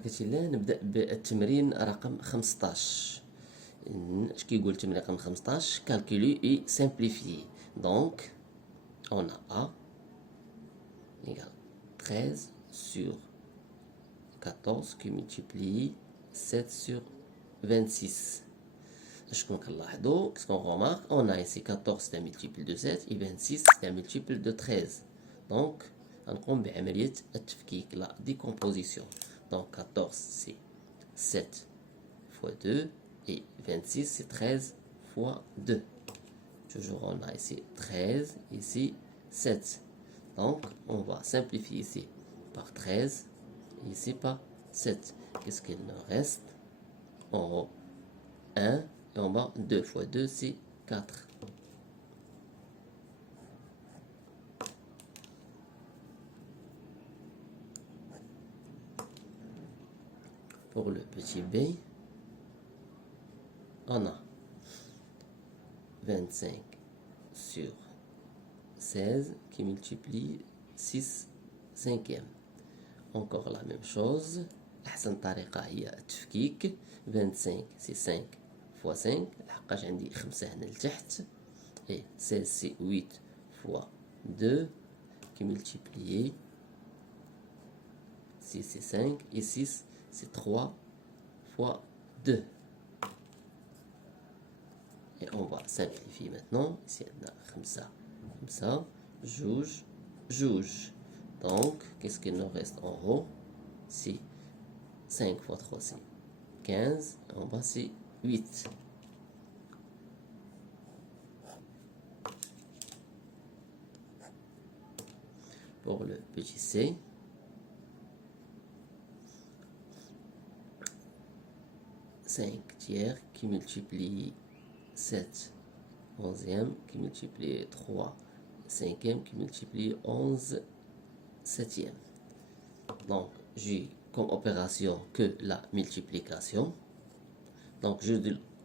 بركة الله نبدأ بالتمرين رقم 15. اش كيقول التمرين رقم 15؟ calculer et simplifier. Donc on a A égale 13 sur 14 qui multiplie 7 sur 26. Qu'est-ce qu'on remarque? On a ici 14 c'est un multiple de 7 et 26 c'est un multiple de 13. Donc غنقوم بعملية التفكيك la décomposition. Donc 14 c'est 7 fois 2 et 26 c'est 13 fois 2. Toujours on a ici 13, ici 7. Donc on va simplifier ici par 13, ici par 7. Qu'est-ce qu'il nous reste? En haut 1 et en bas 2 fois 2 c'est 4. Pour le petit b, on a 25 sur 16 qui multiplie 6 cinquièmes. Encore la même chose. أحسن طريقة هي التفكيك. 25 c'est 5 fois 5 لحقاش عندي 5 هنا لتحت. Et 16 c'est 8 fois 2 qui multiplie 6 c'est 5 et 6 c'est 3 fois 2. Et on va simplifier maintenant. Ici, on a 5, juge, juge. Donc, qu'est-ce qu'il nous reste en haut? C'est 5 fois 3, c'est 15. En bas, c'est 8. Pour le petit c, tiers qui multiplie 7 onzième qui multiplie 3 cinquième qui multiplie 11 septième. Donc j'ai comme opération que la multiplication. Donc j'ai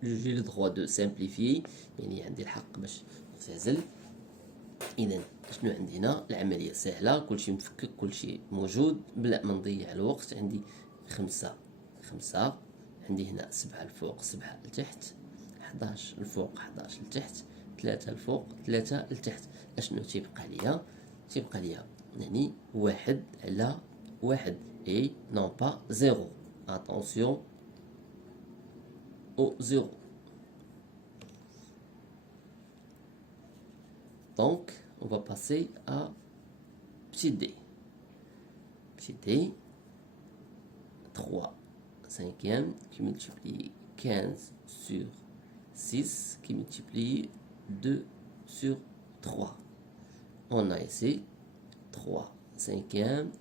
le droit de simplifier. يعني عندي الحق باش نختزل. إذا شنو عندنا؟ العملية سهلة، كلشي مفكك، كلشي موجود بلا ما نضيع الوقت. عندي 5 عندي هنا 7 الفوق 7 لتحت، 11 الفوق 11 لتحت، 3 الفوق 3 لتحت. اشنو تيبقى ليا؟ تيبقى ليا يعني 1 على 1 et non pas 0. Attention au 0. Donc on va passer à petit d. Petit d, 3 cinquième qui multiplie 15 sur 6 qui multiplie 2 sur 3. On a ici 3 cinquièmes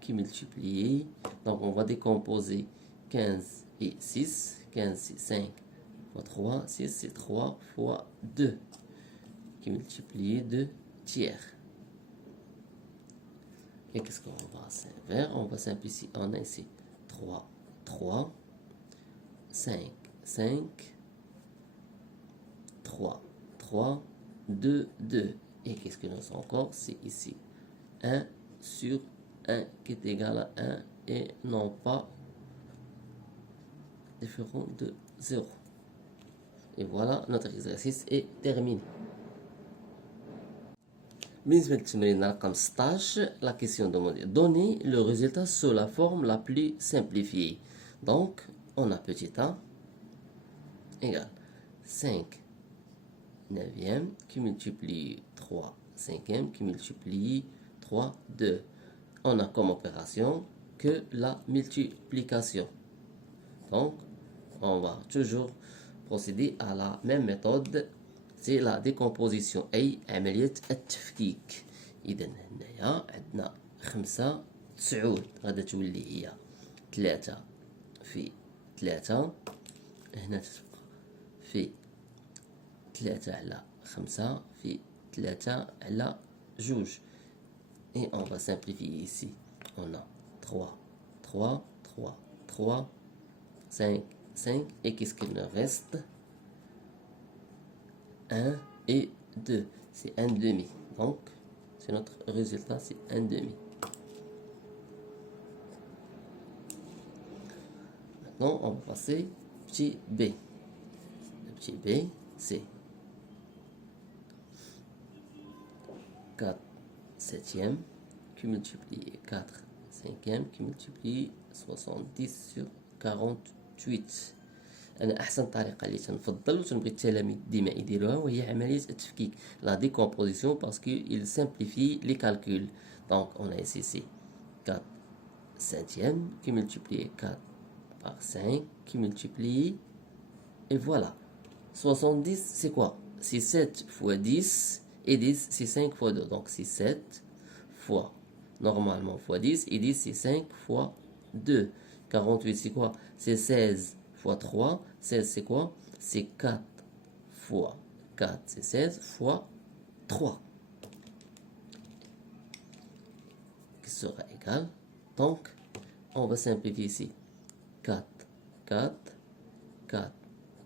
qui multiplie. Donc on va décomposer 15 et 6. 15 c'est 5 fois 3. 6 c'est 3 fois 2 qui multiplie 2 tiers. Et qu'est-ce qu'on va faire? On va simplifier. On a ici 3, 3, 5, 3, 3, 2, 2. Et qu'est-ce que nous avons encore? C'est ici 1 sur 1 qui est égal à 1 et non pas différent de 0. Et voilà, notre exercice est terminé. بالنسبة للتمرين رقم 16, la question demandée: donner le résultat sous la forme la plus simplifiée. Donc, on a petit a égale 5 neuvième qui multiplie 3 cinquième qui multiplie 3 2. On a comme opération que la multiplication. Donc, on va toujours procéder à la même méthode. C'est la décomposition أي عملية التفكيك. إذا هنايا عندنا 5 9 غادا تولي هي 3 في 3. هنا تتبقى في 3 على 5 في 3 على 2. Et on va simplifier ici. On a 3, 3, 3, 3, 5, 5. Et qu'est-ce qu'il nous reste? 1 et 2. C'est 1 demi. Donc, c'est notre résultat, c'est 1 demi. Maintenant, on va passer petit b. Le petit b, c'est 4 septièmes qui multiplie 4 cinquièmes qui multiplie 70 sur 48. انا احسن طريقه اللي تنفضل وتنبغي التلاميذ ديما يديروها وهي عمليه التفكيك لا ديكومبوزيسيون باسكو il simplifie les calculs. Donc on a ici 4 cinquièmes qui multiplie 4 par 5 qui multiplie et voilà 70 c'est quoi? C'est 7 fois 10 et 10 c'est 5 fois 2 donc c'est 7 fois normalement fois 10 et 10 c'est 5 fois 2. 48 c'est quoi? C'est 16 fois 3. 16 c'est quoi? C'est 4 fois 4 c'est 16 fois 3 qui sera égal. Donc on va simplifier ici 4 4 4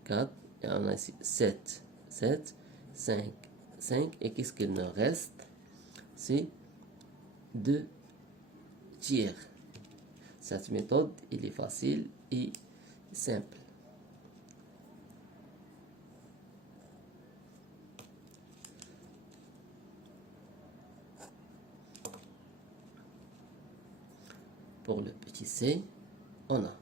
4 et on a ici 7 7 5 5 et qu'est-ce qu'il nous reste? C'est 2 tiers. Cette méthode, il est facile et simple. Pour le petit c, on a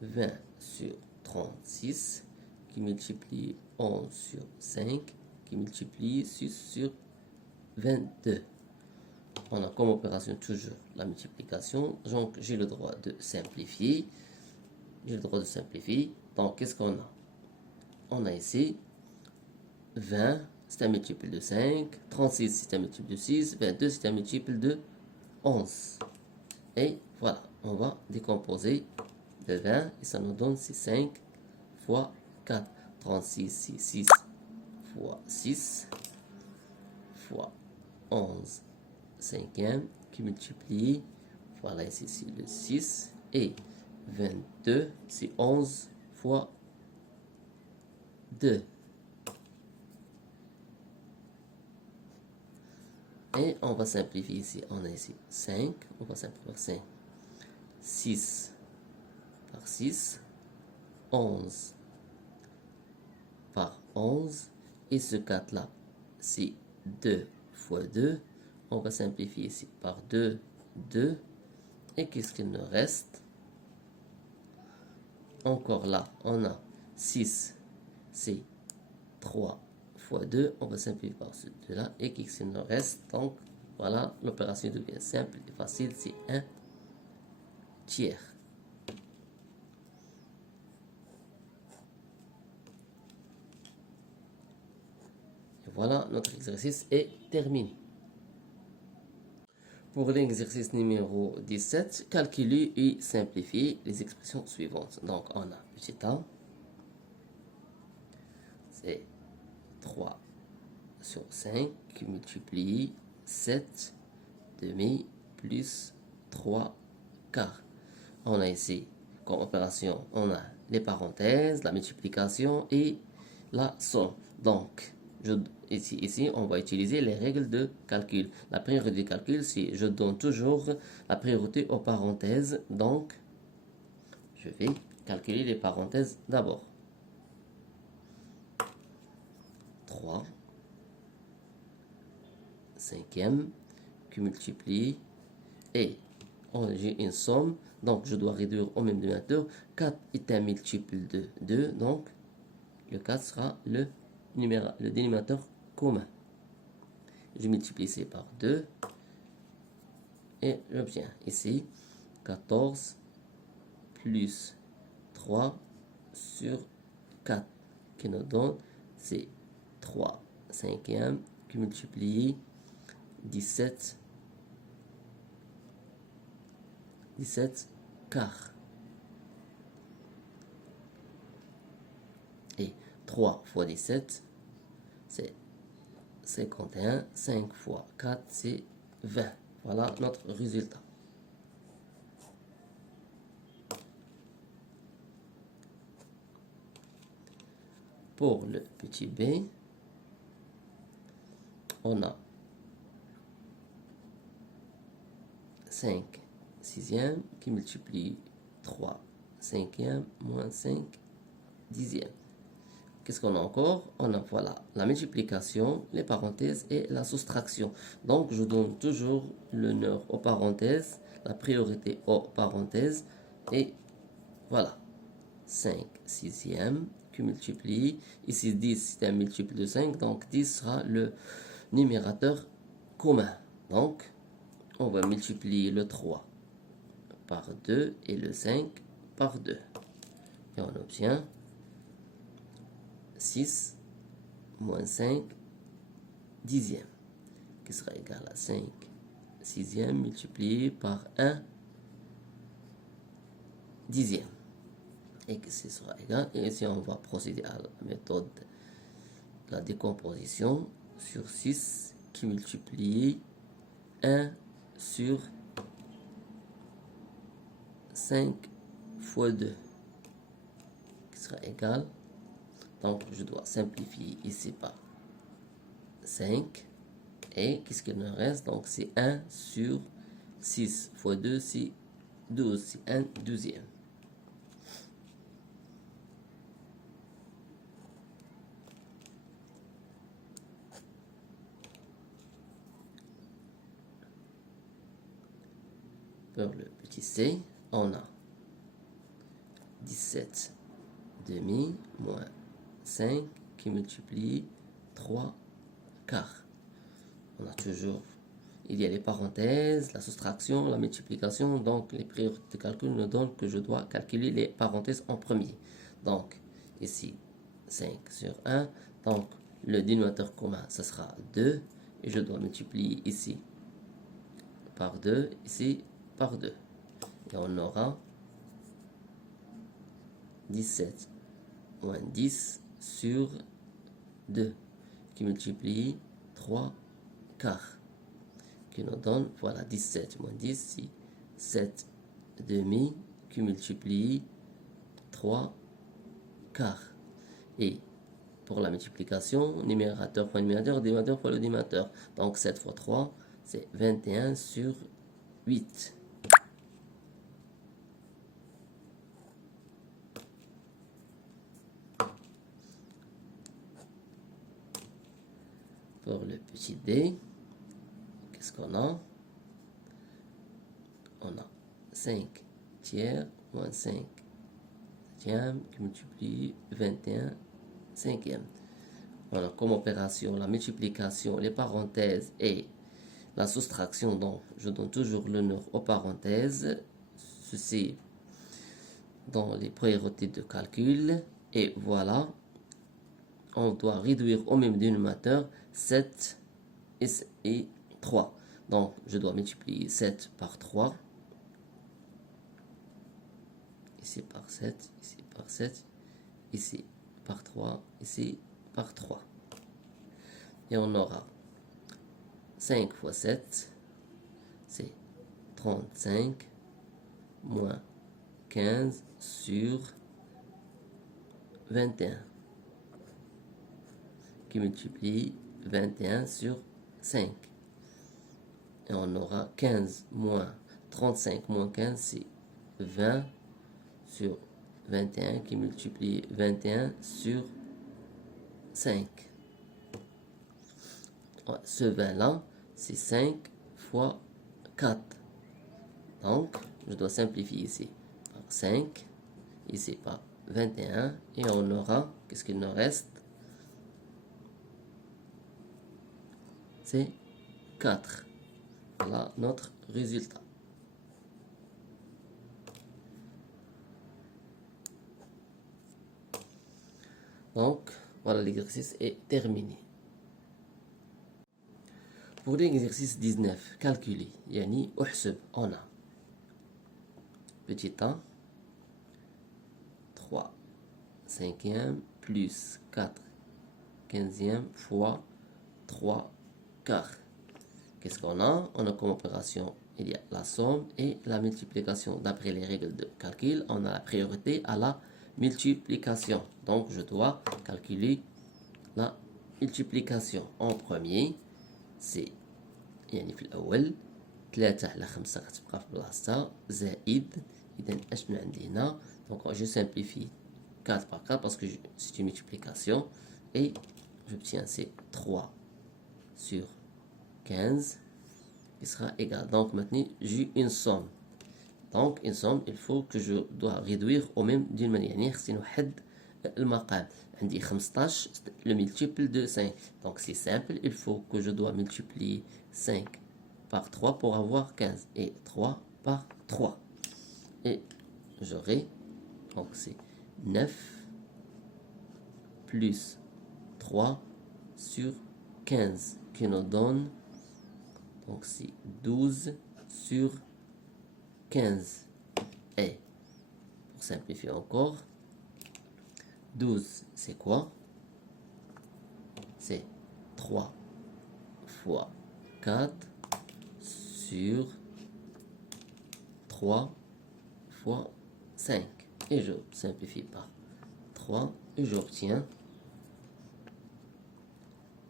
20 sur 36 qui multiplie 11 sur 5 qui multiplie 6 sur 22. On a comme opération toujours la multiplication, donc j'ai le droit de simplifier. Donc qu'est-ce qu'on a? On a ici 20, c'est un multiple de 5, 36 c'est un multiple de 6, 22 c'est un multiple de 11. Et voilà, on va décomposer de 20 et ça nous donne 5 fois 4. 36 c'est 6 fois 6 fois 11 cinquième qui multiplie, voilà ici c'est le 6 et 22 c'est 11 fois 2. Et on va simplifier ici, on a ici 5, on va simplifier par 5. 6 par 6, 11 par 11, et ce 4 là, c'est 2 fois 2, on va simplifier ici par 2, 2, et qu'est-ce qu'il nous reste? Encore là, on a 6, c'est 3 fois 2, on va simplifier par ce 2 là, et qu'est-ce qu'il nous reste? Donc voilà, l'opération devient simple et facile, c'est 1 tiers. Et voilà, notre exercice est terminé. Pour l'exercice numéro 17, calculer et simplifier les expressions suivantes. Donc on a petit a, c'est 3 sur 5 qui multiplie 7 demi plus 3 quarts. On a ici comme opération, on a les parenthèses, la multiplication et la somme. Donc ici, on va utiliser les règles de calcul. La priorité de calcul, c'est je donne toujours la priorité aux parenthèses. Donc, je vais calculer les parenthèses d'abord. 3 cinquième qui multiplie et j'ai une somme. Donc, je dois réduire au même dénominateur. 4 est un multiple de 2. Donc, le 4 sera le dénominateur commun. Je multiplie ici par 2 et j'obtiens ici 14 plus 3 sur 4 qui nous donne c'est 3 cinquièmes qui multiplie 17 quarts. Et 3 fois 17, c'est 51. 5 fois 4, c'est 20. Voilà notre résultat. Pour le petit b, on a 5 sixièmes qui multiplie 3 cinquième moins 5 dixièmes. Qu'est-ce qu'on a encore? On a voilà la multiplication, les parenthèses et la soustraction. Donc je donne toujours l'honneur aux parenthèses, la priorité aux parenthèses et voilà 5 sixièmes qui multiplie. Ici 10 c'est un multiple de 5, donc 10 sera le numérateur commun. Donc on va multiplier le 3 par 2 et le 5 par 2. Et on obtient 6 moins 5 dixièmes, qui sera égal à 5 sixièmes multiplié par 1 dixième. Et que ce sera égal. Et ici, on va procéder à la méthode de la décomposition sur 6 qui multiplie 1 sur 5 fois 2, qui sera égal. Donc, je dois simplifier ici par 5. Et qu'est-ce qu'il me reste? Donc, c'est 1 sur 6 fois 2, c'est 12. C'est 1 douzième. Pour le petit c, on a 17 demi moins 5 qui multiplie 3 quarts. On a toujours, il y a les parenthèses, la soustraction, la multiplication, donc les priorités de calcul nous donnent que je dois calculer les parenthèses en premier. Donc ici 5 sur 1, donc le dénominateur commun ce sera 2 et je dois multiplier ici par 2, ici par 2 et on aura 17 moins 10 sur 2 qui multiplie 3 quarts, qui nous donne, voilà, 17 moins 10, c'est 7 demi qui multiplie 3 quarts. Et pour la multiplication, numérateur fois numérateur, dénominateur fois le dénominateur. Donc 7 fois 3, c'est 21 sur 8. Pour le petit d, qu'est-ce qu'on a? On a 5 tiers moins 5 septième qui multiplie 21 cinquième. On a comme opération la multiplication, les parenthèses et la soustraction. Donc je donne toujours l'honneur aux parenthèses. Ceci dans les priorités de calcul. Et voilà, on doit réduire au même dénominateur 7 et 3. Donc, je dois multiplier 7 par 3. Ici par 7, ici par 7, ici par 3, ici par 3. Et on aura 5 fois 7, c'est 35, moins 15 sur 21, qui multiplie 21 sur 5. Et on aura 15 moins 35 moins 15, c'est 20 sur 21 qui multiplie 21 sur 5. Ce 20-là, c'est 5 fois 4. Donc, je dois simplifier ici par 5, ici par 21, et on aura, qu'est-ce qu'il nous reste? C'est 4. Voilà notre résultat. Donc, voilà, l'exercice est terminé. Pour l'exercice 19, calculer, yani uhsub, on a petit a, 3 cinquième plus 4 quinzième fois 3 quarts. Qu'est-ce qu'on a? On a comme opération, il y a la somme et la multiplication. D'après les règles de calcul, on a la priorité à la multiplication. Donc, je dois calculer la multiplication. En premier, c'est يعني في الأول 3 على 5 غتبقى في بلاصتها زائد Donc je simplifie 4 par 4 parce que c'est une multiplication. Et j'obtiens c'est 3 sur 15 qui sera égal. Donc maintenant j'ai une somme. Donc une somme, il faut que je dois réduire au même d'une manière. يعني خصني نوحد المقام. عندي 15 le multiple de 5. Donc c'est simple, il faut que je dois multiplier 5 par 3 pour avoir 15 et 3 par 3. Et j'aurai, donc c'est 9 plus 3 sur 15 qui nous donne, donc c'est 12 sur 15. Et pour simplifier encore, 12 c'est quoi? C'est 3 fois 4 sur 3 fois 5. Et je simplifie par 3 et j'obtiens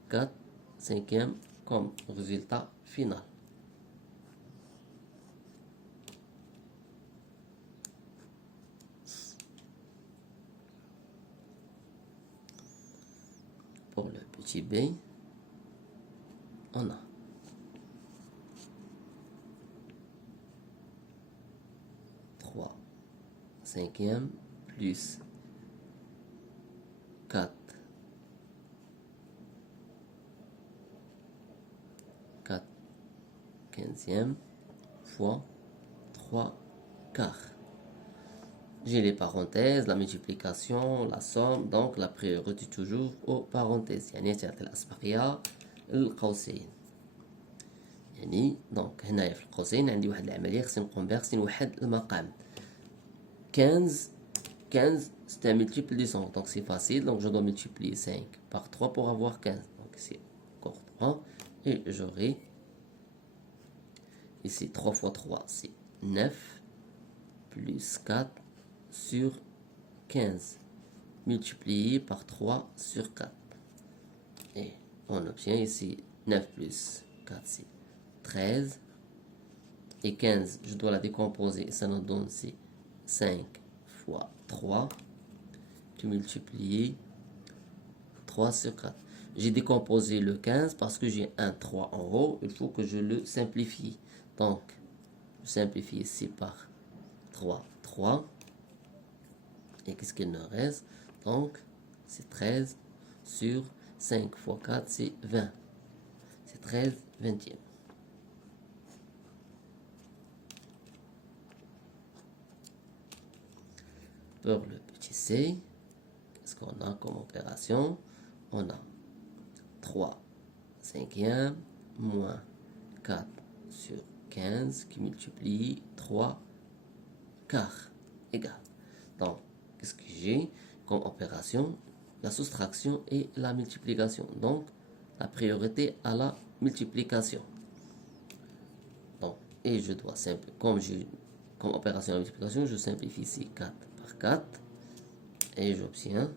4 cinquièmes comme résultat final. Pour le petit b, on a 3 cinquièmes plus 4 quinzièmes fois 3 quarts. J'ai les parenthèses, la multiplication, la somme, donc la priorité toujours aux parenthèses. يعني تعطي الأصبغية القوسين. يعني دونك هنايا في القوسين عندي واحد العملية خصني نقوم بها، خصني نوحد المقام. 15 c'est un multiple de 100, donc c'est facile, donc je dois multiplier 5 par 3 pour avoir 15. Donc ici encore 3 et j'aurai ici 3 fois 3 c'est 9 plus 4 sur 15 multiplié par 3 sur 4. Et on obtient ici 9 plus 4 c'est 13. Et 15, je dois la décomposer. Ça nous donne c'est 5 fois 3. Tu multiplies 3 sur 4. J'ai décomposé le 15 parce que j'ai un 3 en haut. Il faut que je le simplifie. Donc, je simplifie ici par 3, 3. Et qu'est-ce qu'il nous reste? Donc, c'est 13 sur 5 fois 4, c'est 20. C'est 13 vingtièmes. Pour le petit c, qu'est-ce qu'on a comme opération? On a 3 cinquièmes moins 4 sur 15 qui multiplie 3 quarts égale. Donc, qu'est-ce que j'ai comme opération? La soustraction et la multiplication. Donc, la priorité à la multiplication. Donc, et je dois simplifier. Comme j'ai comme opération la multiplication, je simplifie ici 4 par 4. Et j'obtiens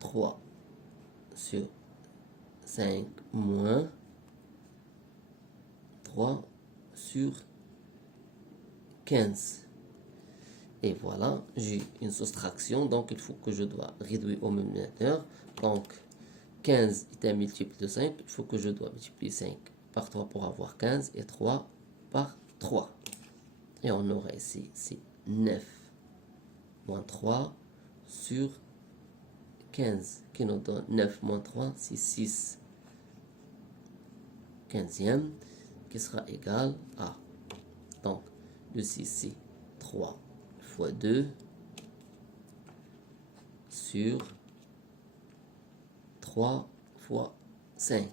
3 sur 5 moins 3 sur 15. Et voilà, j'ai une soustraction, donc il faut que je dois réduire au dénominateur. Donc 15 est un multiple de 5, il faut que je dois multiplier 5 par 3 pour avoir 15 et 3 par 3. Et on aura ici, c'est 9 moins 3 sur 15 qui nous donne 9 moins 3, c'est 6 quinzième qui sera égal à, donc le 6 c'est 3 fois 2 sur 3 fois 5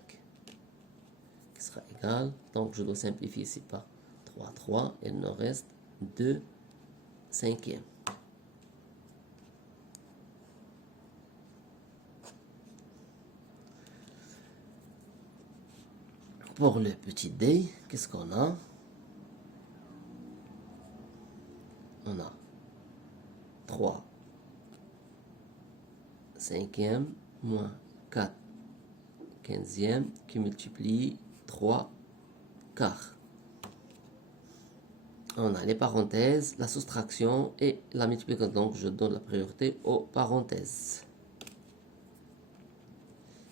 qui sera égal, donc je dois simplifier ici par 3, 3, et il nous reste 2 cinquièmes. Pour le petit d, qu'est-ce qu'on a? On a 3 cinquièmes moins 4 15e qui multiplie 3 quarts. On a les parenthèses, la soustraction et la multiplication. Donc, je donne la priorité aux parenthèses.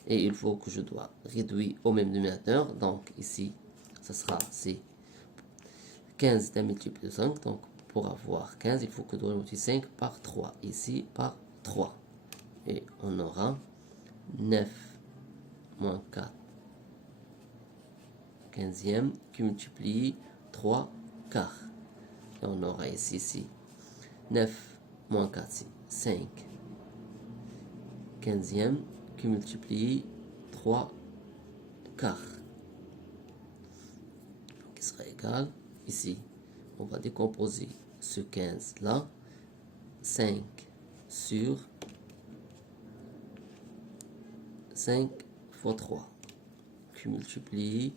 Et il faut que je dois réduire au même dénominateur. Donc, ici, ce sera c'est 15 est un multiple de 5. Donc, pour avoir 15, il faut que je multiplie 5 par 3. Ici, par 3. Et on aura 9 moins 4 15e qui multiplie 3 quarts. Et on aura ici 9 moins 4, c'est 5 15e qui multiplie 3 quarts. Qui sera égal, ici, on va décomposer ce 15 là, 5 sur 5 fois 3, qui multiplie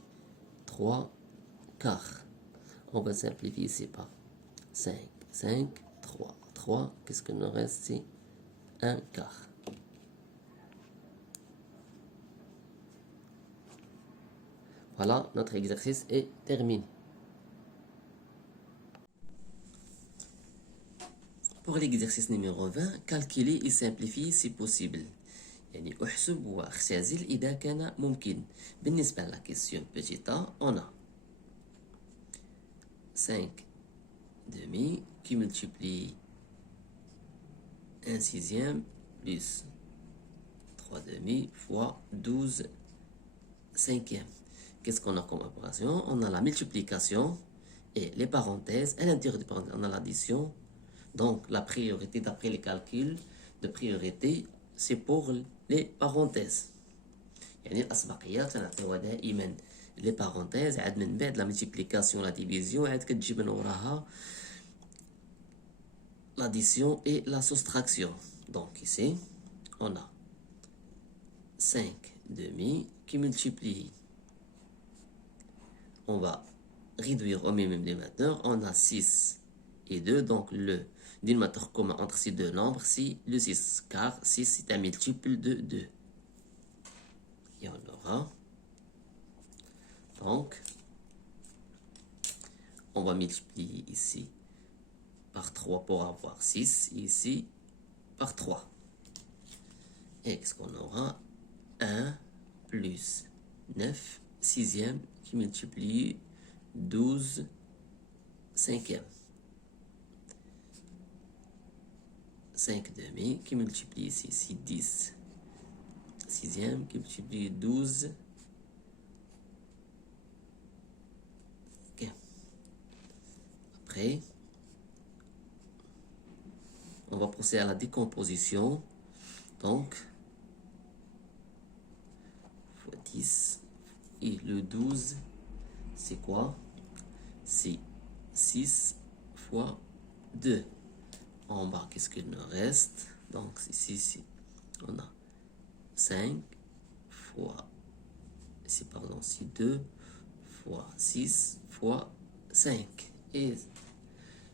3 quarts. On va simplifier ici par 5, 5, 3, 3. Qu'est-ce qu'il nous reste? C'est 1 quart. Voilà, notre exercice est terminé. Pour l'exercice numéro 20, calculer et simplifier si possible. يعني احسب واختزل إذا كان ممكن. بالنسبة à la question petit a, on a 5 demi qui multiplie 1 sixième plus 3 demi fois 12 cinquièmes. Qu'est-ce qu'on a comme opération? On a la multiplication et les parenthèses. À l'intérieur des parenthèses, on a l'addition. Donc, la priorité, d'après les calculs de priorité, c'est pour les parenthèses. يعني الأسبقيات نعطيوها دائما les parenthèses. عاد من بعد la multiplication, la division, عاد كتجي من وراها l'addition et la soustraction. Donc ici, on a 5 demi qui multiplie. On va réduire au même dénominateur. On a 6 et 2. Donc le dénominateur commun entre ces deux nombres, c'est le 6. Car 6 est un multiple de 2. Et on aura... Donc, on va multiplier ici par 3 pour avoir 6. Et ici, par 3. Et qu'est-ce qu'on aura? 1 plus 9 sixième qui multiplie 12 cinquième. 5 demi qui multiplie ici 10 sixième qui multiplie 12 cinquième. Après, on va procéder à la décomposition. Donc, fois 10 et le 12, c'est quoi? C'est 6 fois 2. En bas, qu'est-ce qu'il nous reste? Donc, ici, on a 5 fois, ici, pardon, c'est 2 fois 6 fois 5. Et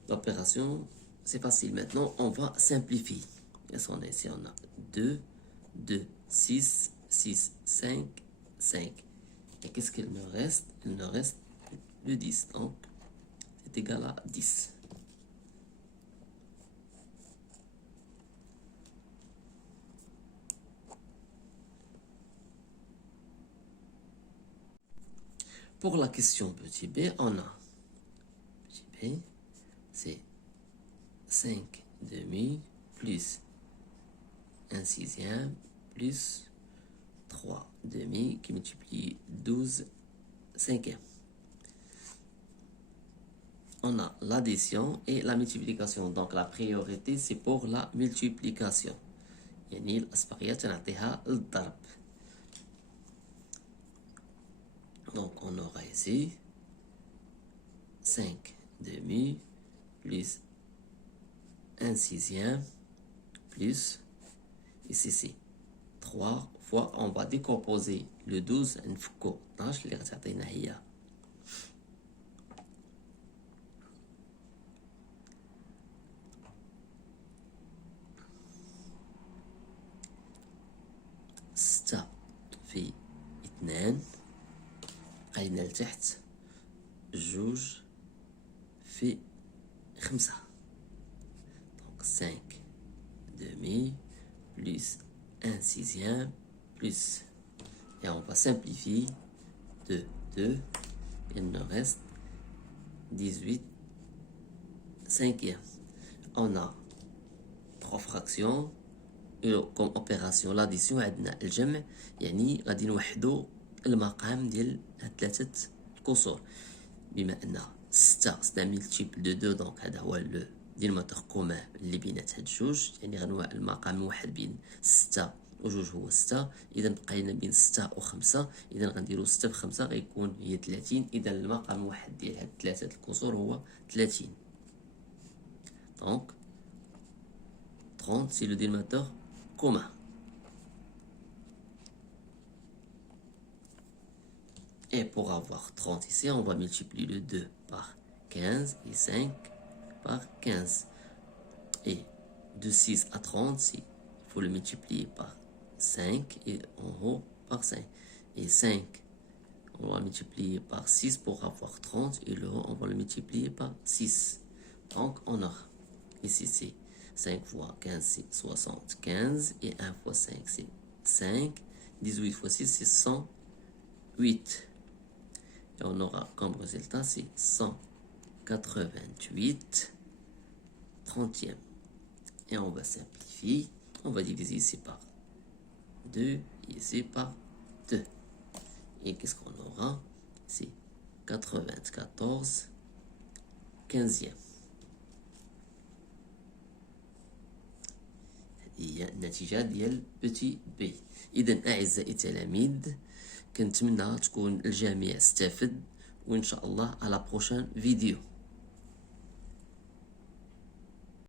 l'opération, c'est facile. Maintenant, on va simplifier. Qu'est-ce qu'on a ici? On a 2, 2, 6, 6, 5, 5. Et qu'est-ce qu'il me reste? Il me reste le 10. Donc, c'est égal à 10. Pour la question petit b, on a petit b, c'est 5 demi plus 1 sixième plus 3 demi qui multiplie 12 cinquième. On a l'addition et la multiplication. Donc la priorité c'est pour la multiplication. يعني الأسبقيات نعطيها الضرب. Donc on aura ici 5 demi plus 1 sixième plus, ici c'est 3 fois, on va décomposer le 12 نفكو 12 اللي غتعطينا هي 6 في 2 قايلنا لتحت 2 في 5. Donc 5 demi plus 1 sixième plus. Et on va simplifier. 2. Il nous reste 18 cinquième. On a 3 fractions. comme opération l'addition عندنا الجمع، يعني غادي نوحدوا المقام ديال هاد 3 الكسور. بما ان 6 ملتيبل دو 2 دونك هذا هو لو دينوماتور كومان اللي بينات هاد الجوج، يعني غنوع المقام الواحد بين 6 وجوج هو 6. اذا بقى لنا بين 6 و5، اذا غنديروا 6 في 5 غيكون هي 30. اذا المقام الواحد ديال هاد 3 الكسور هو 30. دونك 30 c'est le dénominateur commun. Et pour avoir 30 ici, on va multiplier le 2 par 15 et 5 par 15. Et de 6 à 30, il faut le multiplier par 5 et en haut par 5. Et 5, on va multiplier par 6 pour avoir 30 et le haut, on va le multiplier par 6. Donc, on aura ici, c'est 5 fois 15, c'est 75. Et 1 fois 5, c'est 5. 18 fois 6, c'est 108. Et on aura comme résultat, c'est 188 trentième. Et on va simplifier. On va diviser ici par 2, ici par 2. Et qu'est-ce qu'on aura? C'est 94 quinzième. هي النتيجة ديال بوتي بي. إذا أعزائي التلاميذ، كنتمنى تكون الجميع استفد، وإن شاء الله على بروشان فيديو.